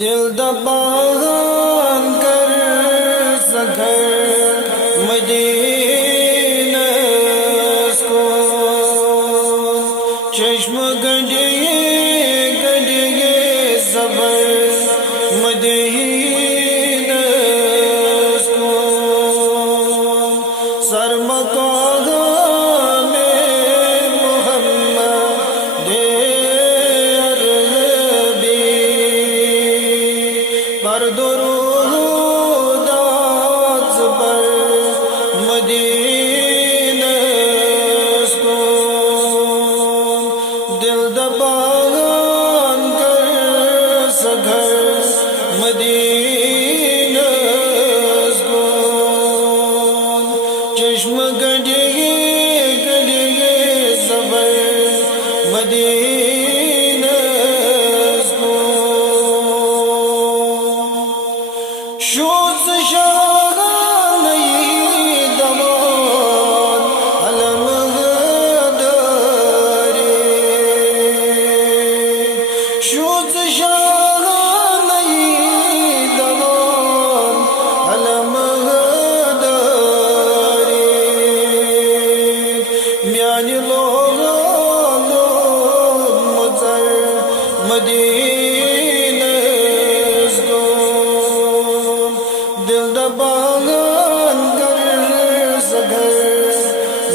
دل دبان کر سکر مدینہ کو چشم گڈیے گڈیے صبر مدینہ کو سر مقام محمد عربی پر درود پر مدینہ کو دل دبان کر سکر مدینہ کو چشم گڈیے گڈیے صبر مدینہ کو شوز شاہ نئی دمان علم داری شوز شاہ نئی دمان علم داری میانی لوگان مزر مدینہ کو دل دبان کر سکر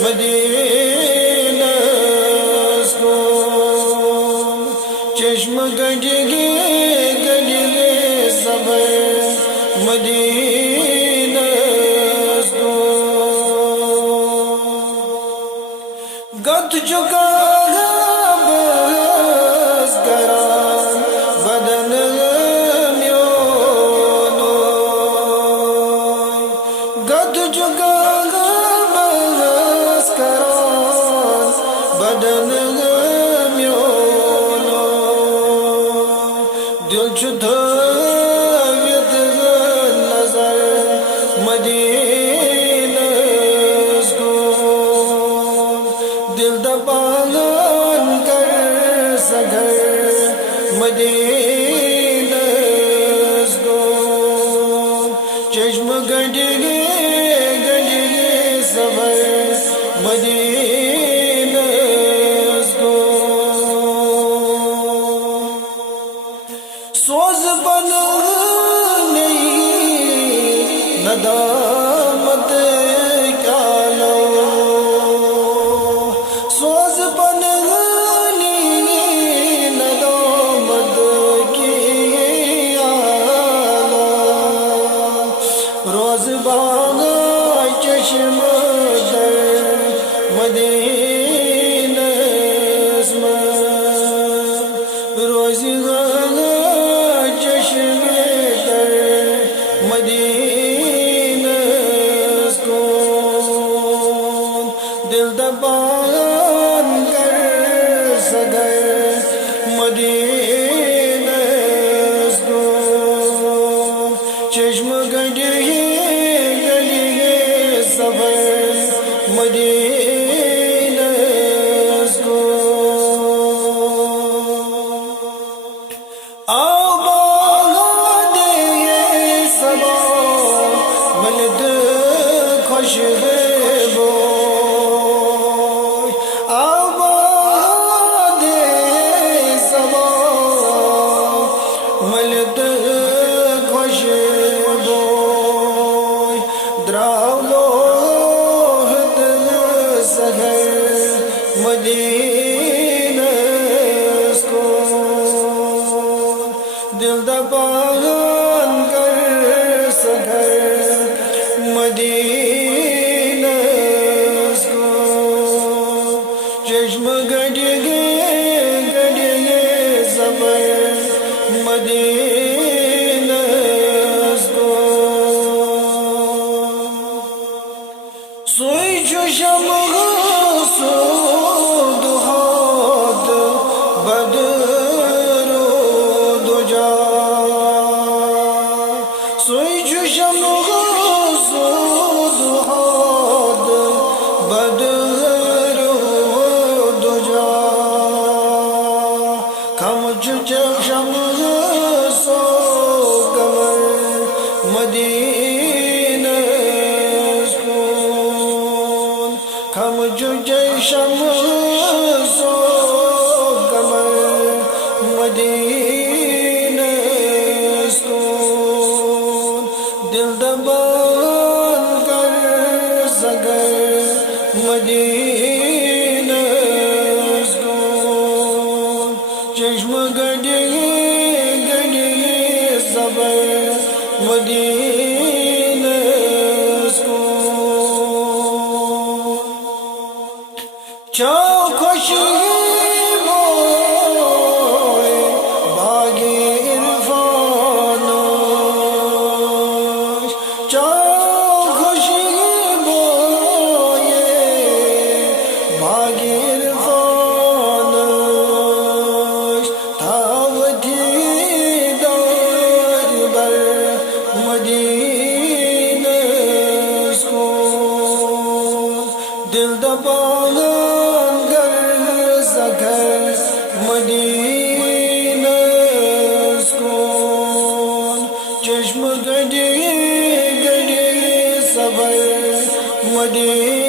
مدینہ کو چشم گڈیے گڈیے صبر مدینہ کو گت چکا بس کران بدن گد چکا بس کران بدن میونو دل چھویت نظر مدینہ کو دل دبان کر سکر مدینہ کو چشم گڈیے گڈیے صبر مدینہ کو سوز بن نہیں ندامت کیا لو سوز بن نہیں ندامت کی آلہ روز باغ چشم در مدینہ روز چشم در مدینہ کو دل دبان کر سکر مدینہ کو چشم گڈیے گڈیے صبر مدینہ کو آؤ باغ دے سبا ملد خوش بو آؤ باغ دے سبا ملد خوش بو دراو لوہد سہر مدینہ کو دل دبان کر سکر مدینہ کو چشم گڈیے گڈیے صبر مدینہ کو سوئی جو شمع سود ہاتھ بدر دجا سوئی جو شمع سود ہاتھ بدر دجا مدینہ سکون دل دبان کر سگر مدینہ سکون چشم گڑی گڑی صبر مدینہ سکون چاو خوشی دل دبان گر سگر مدینہ سکون چشم گڑی گڑی صبر مدینہ